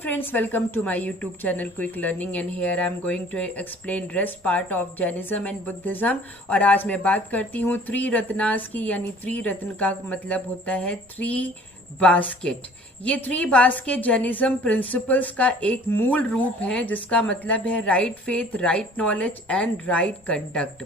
Friends, welcome to my YouTube channel Quick Learning, and here I am going to explain rest part of Jainism and Buddhism। और आज मैं बात करती हूँ त्रिरत्नास की, यानी त्रिरत्न का मतलब होता है थ्री बास्केट। ये थ्री बास्केट जैनिज्म प्रिंसिपल्स का एक मूल रूप है, जिसका मतलब है right faith, right knowledge and right conduct.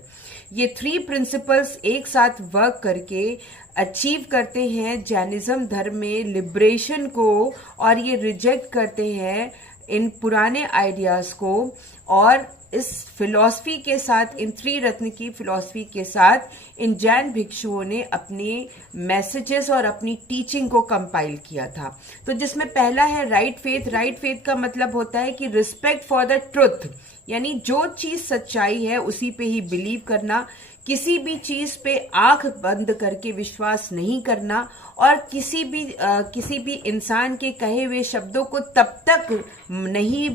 ये थ्री प्रिंसिपल्स एक साथ वर्क करके अचीव करते हैं जैनिज्म धर्म में लिबरेशन को, और ये रिजेक्ट करते हैं इन पुराने आइडियाज को। और इस फिलॉसफी के साथ, इन थ्री रत्न की फिलॉसफी के साथ इन जैन भिक्षुओं ने अपने मैसेजेस और अपनी टीचिंग को कंपाइल किया था। तो जिसमें पहला है राइट फेथ। राइट फेथ का मतलब होता है कि रिस्पेक्ट फॉर द ट्रुथ, यानी जो चीज सच्चाई है उसी पे ही बिलीव करना, किसी भी चीज पे आंख बंद करके विश्वास नहीं करना, और किसी भी इंसान के कहे हुए शब्दों को तब तक नहीं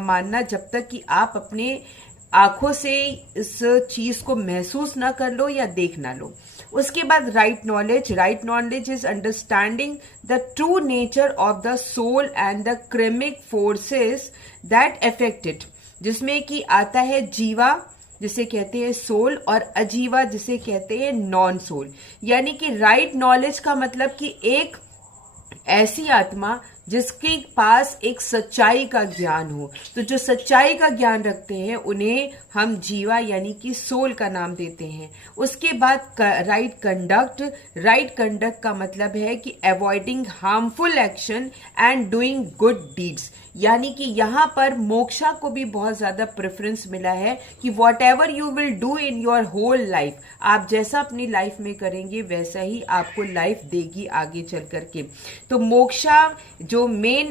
मानना जब तक कि आप अपने आंखों से इस चीज को महसूस ना कर लो या देख ना लो। उसके बाद right knowledge. Right knowledge is understanding the true nature of the soul and the karmic forces that affect it, जिसमें कि आता है जीवा जिसे कहते हैं सोल, और अजीवा जिसे कहते हैं नॉन सोल। यानी कि राइट नॉलेज का मतलब कि एक ऐसी आत्मा जिसके पास एक सच्चाई का ज्ञान हो। तो जो सच्चाई का ज्ञान रखते हैं उन्हें हम जीवा यानी कि सोल का नाम देते हैं। उसके बाद राइट कंडक्ट। राइट कंडक्ट का मतलब है कि avoiding harmful action and doing good deeds, यानी कि यहाँ पर मोक्षा को भी बहुत ज्यादा प्रेफरेंस मिला है कि whatever you will do in your whole life, आप जैसा अपनी लाइफ में करेंगे वैसा ही आपको लाइफ देगी आगे चल करके। तो मोक्षा जो मेन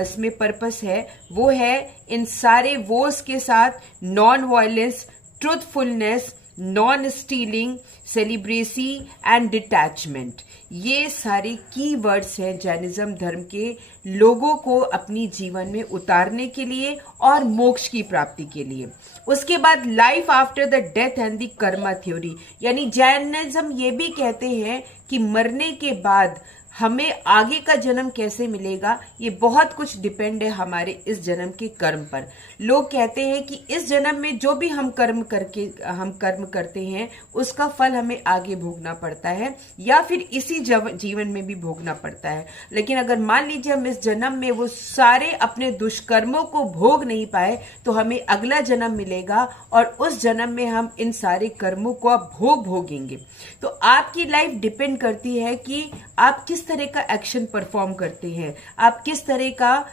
इसमें पर्पस है वो है इन सारे वोस के साथ non violence, truthfulness, non stealing, celibacy and detachment. ये सारे की वर्ड्स हैं जैनिज्म धर्म के लोगों को अपनी जीवन में उतारने के लिए और मोक्ष की प्राप्ति के लिए। उसके बाद life after the death and the Karma theory, यानी जैनिज्म ये भी कहते हैं कि मरने के बाद हमें आगे का जन्म कैसे मिलेगा, ये बहुत कुछ डिपेंड है हमारे इस जन्म के कर्म पर। लोग कहते हैं कि इस जन्म में जो भी हम कर्म करते हैं उसका फल हमें आगे भोगना पड़ता है, या फिर इसी जीवन में भी भोगना पड़ता है। लेकिन अगर मान लीजिए हम इस जन्म में वो सारे अपने दुष्कर्मों को भोग नहीं पाए तो हमें अगला जन्म मिलेगा, और उस जन्म में हम इन सारे कर्मों को अब भोगेंगे। तो आपकी लाइफ डिपेंड करती है कि आप किस तरह का एक्शन परफॉर्म करते हैं, आप किस तरह का